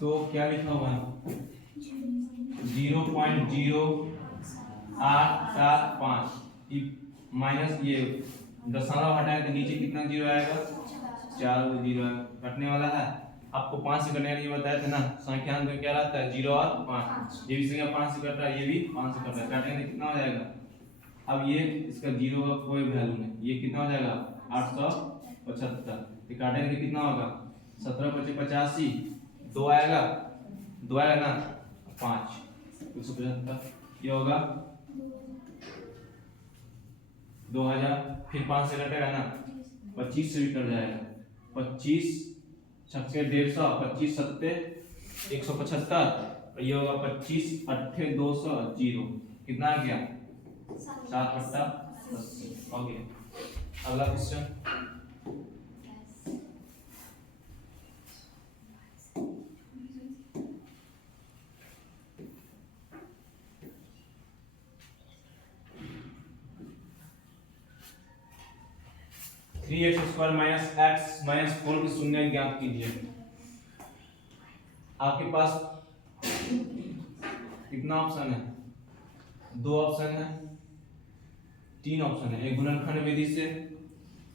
तो क्या लिखा हुआ है 0.0875 माइनस ये दशमलव हटाए तो नीचे कितना जीरो आएगा 4 जीरो कटने वाला है। आपको 5 से कटने नहीं बताया था ना संख्या में क्या रहता है 0 और 5 ये भी संख्या 5 से कट रहा है ये भी 5 से कट रहा है काटेंगे तो कितना हो जाएगा। अब ये इसका 0 का कोई वैल्यू नहीं ये कितना हो जाएगा 875 तो काटेंगे तो कितना होगा 17 × 5 = 85 2 आएगा ना 5 175 ये होगा 2000 फिर 5 से कटेगा ना 25 से भी कट जाएगा 25 छक्के 150 25 सत्ते 175 और ये होगा 25 अट्ठे 200 0 कितना आ गया 7/80 हो गया। अगला क्वेश्चन 3x² - x - 4 की शून्य ज्ञात कीजिए। आपके पास कितना ऑप्शन है 2 ऑप्शन है 3 ऑप्शन है एक गुणनखंड विधि से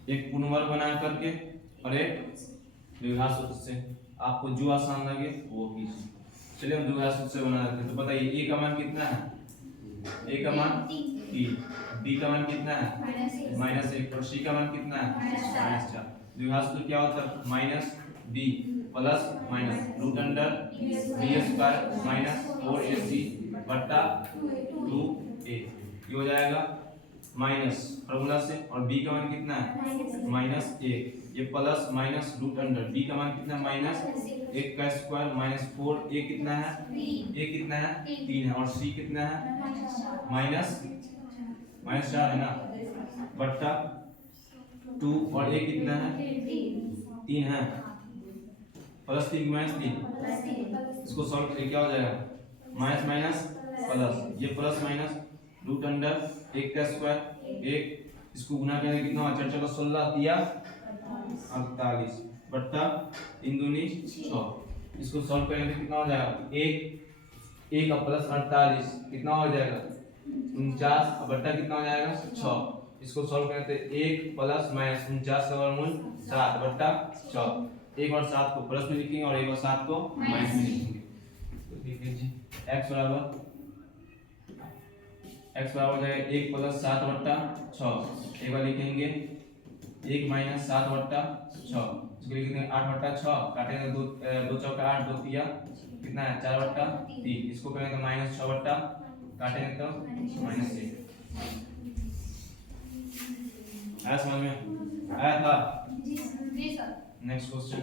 एक पूर्णवर्ग बना करके और एक द्विघात सूत्र से आपको जो आसान लगे वो कीजिए। चलिए हम द्विघात सूत्र से बना लेते हैं। तो बताइए a का मान कितना है a का मान 3 b का मान कितना है -1 और c का मान कितना है -4। द्विघात सूत्र क्या होता है -b plus minus root under b² -4ac बटा 2a ये हो जाएगा माइनस फॉर्मूला से और b का मान कितना है -1 ये plus minus root under b का मान कितना है -1 का स्क्वायर -4a कितना है a कितना है 3 है और c कितना है -4 है ना बट्टा 2 और a कितना है 3 है +3 -3 इसको सॉल्व करके क्या हो जाएगा माइनस प्लस ये प्लस माइनस रूट अंडर 1 का स्क्वायर 1 इसको गुना करेंगे कितना होगा 4 × 16 दिया 48 बट्टा 3 दूनी 6 इसको सॉल्व करेंगे कितना हो जाएगा 1 का प्लस 48 कितना हो जाएगा 49 बट्टा कितना हो जाएगा 6 इसको सॉल्व करते 1 प्लस माइनस 49 का वर्गमूल 7 बट्टा 6 1 और 7 को प्लस में लिखेंगे और 1 और 7 को माइनस में लिखेंगे। तो लिख लीजिए x बराबर x बराबर हो जाएगा 1 प्लस 7 बट्टा 6। एक बार लिखेंगे 1 माइनस 7 बट्टा 6, इसको लिख देंगे 8 बट्टा 6, काटेंगे 2 चौका 8, 2 तिया कितना है 4 बट्टा 3, इसको करेंगे तो माइनस 6 बट्टा काटेंगे तो माइनस 1। आया समझ में? आया था? जी सर। Next question.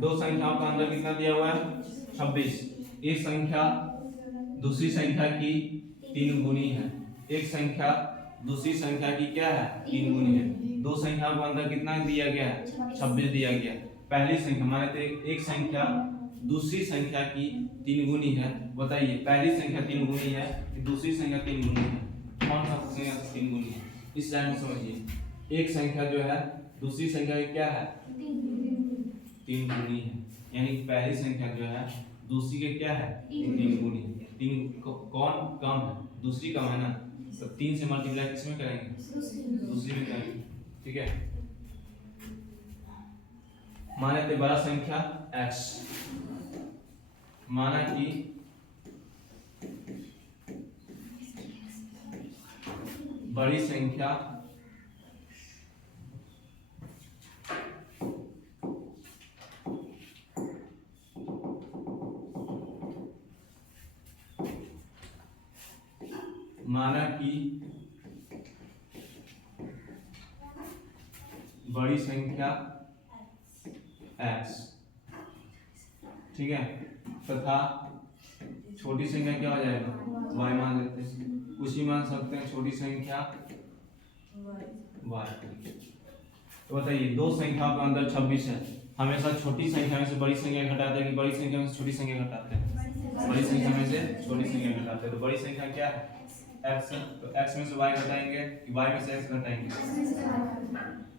दो संख्याओं का अंदर कितना दिया हुआ है 26। एक संख्या दूसरी संख्या की 3 गुनी है। एक संख्या दूसरी संख्या की क्या है 3 गुनी है। दो संख्याओं के अंदर कितना दिया गया है 26 दिया गया। पहली संख्या माने तो एक संख्या दूसरी संख्या की 3 गुनी है। बताइए पहली संख्या 3 गुनी है कि दूसरी संख्या 3 गुनी है? कौन सा संख्या 3 गुनी है इस लाइन में समझिए। एक संख्या जो है दूसरी संख्या की क्या है 3 गुनी है, यानी पहली संख्या जो है दूसरी के क्या है 3 गुनी है। 3 कौन कम है दूसरी कम है ना, तो 3 से मल्टीप्लाई किसमें करेंगे दूसरी में करेंगे। ठीक है, माने थे बड़ा संख्या x, माना कि बड़ी संख्या माना कि बड़ी संख्या x, ठीक है, तथा छोटी संख्या क्या हो जाएगा y मान लेते हैं। कुछ ही मान सकते हैं छोटी संख्या y। तो बताइए दो संख्याओं के अंदर 26 है, हमेशा छोटी संख्या में से बड़ी संख्या घटाते हैं कि बड़ी संख्या में से छोटी संख्या घटाते हैं? बड़ी संख्या में से छोटी संख्या घटाते हैं। तो बड़ी संख्या क्या है x, तो x में से y घटाएंगे कि y में से x घटाएंगे?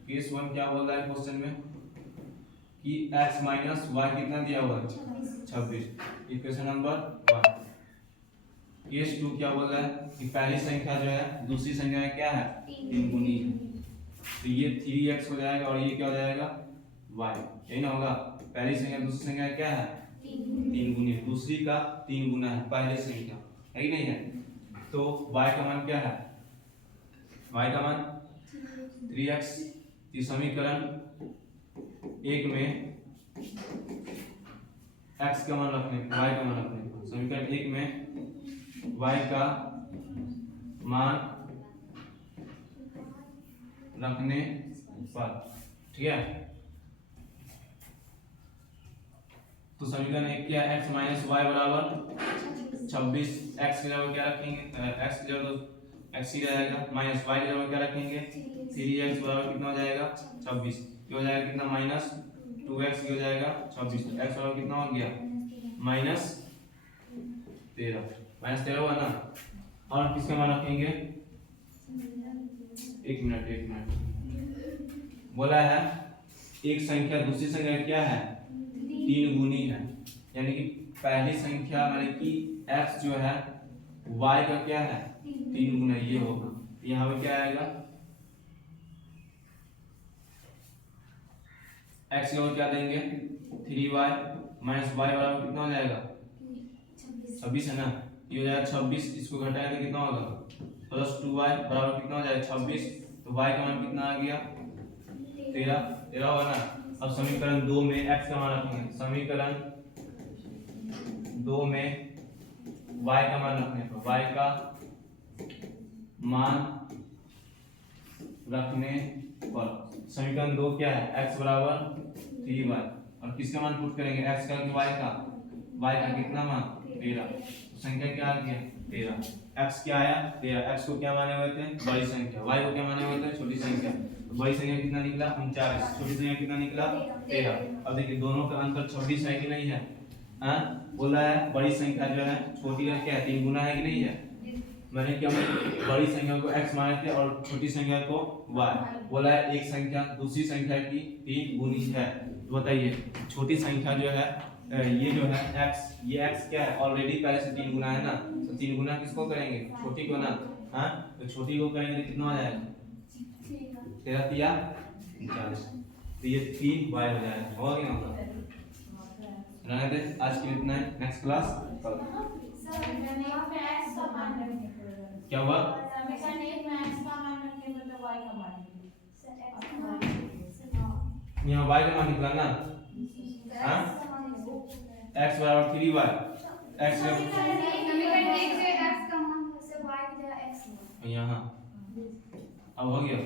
केस 1 क्या बोल रहा है क्वेश्चन में कि x माइनस y कितना दिया हुआ है 26, इक्वेशन नंबर 1। केस 2 क्या बोल रहा है कि पहली संख्या जो है दूसरी संख्या में क्या है 3 गुनी है, तो ये 3x हो जाएगा और ये क्या हो जाएगा y, यही ना होगा। पहली संख्या दूसरी संख्या क्या है 3 गुनी है, दूसरी का 3 गुना है पहली संख्या, है कि नहीं है? तो y का मान क्या है, y का मान 3x। समीकरण 1 में x का मान रखने y का मान रखने, समीकरण 1 में y का मान रखने पर, ठीक है। तो समीकरण 1 क्या है x माइनस y बराबर 26। x की जगह क्या रखेंगे x की जगह x ही रहेगा, माइनस y की जगह क्या रखेंगे 3x बराबर कितना हो जाएगा 26, ये हो जाएगा कितना माइनस 2x हो जाएगा 26। तो x बराबर कितना हो गया माइनस 13 हुआ ना। और किसका मान रखेंगे, एक मिनट बोला है एक संख्या दूसरी संख्या क्या है 3 गुनी है, यानी कि पहली संख्या माने कि x जो है y का क्या है 3 गुना, ये होगा। यहाँ पे क्या आएगा x का क्या देंगे 3y माइनस y बराबर कितना हो जाएगा 26 है ना, ये हो जाएगा 26। इसको घटाएं तो कितना होगा प्लस 2y बराबर कितना हो जाएगा 26। तो y का मान कितना आ गया 13 होगा ना। अब समीकरण 2 में x का मान रखेंगे, समीकरण 2 में y का मान रखने पर, y का मान रखने पर समीकरण 2 क्या है x बराबर 3y, और किसका मान पुट करेंगे x का कि y का कितना मान 13, संख्या क्या आ गया 13। x क्या आया 13, x को क्या माने हुए थे बड़ी संख्या, y को क्या माने हुए थे छोटी संख्या। तो बड़ी संख्या कितना निकला 39, छोटी संख्या कितना निकला 13। अब देखिए दोनों का अंतर 26 है कि नहीं है, हाँ बोला है बड़ी संख्या जो है छोटी का क्या 3 गुना है कि नहीं है। मैंने क्या बड़ी संख्या को x माने थे और छोटी संख्या को y, बोला है एक संख्या दूसरी संख्या की 3 गुनी है। तो बताइए छोटी संख्या जो है ये जो है x, ये x क्या है ऑलरेडी पहले से 3 गुना है ना, तो 3 गुना किसको करेंगे छोटी को ना, हाँ तो छोटी को करेंगे तो कितना हो जाएगा 13 तिया 39, तो ये 3y हो जाएगा। हो गया मतलब रहने दे, आज के लिए इतना है, नेक्स्ट क्लास कल। क्या हुआ यहाँ y का मान निकला ना, हाँ x बराबर 3y, x यहाँ अब हो गया।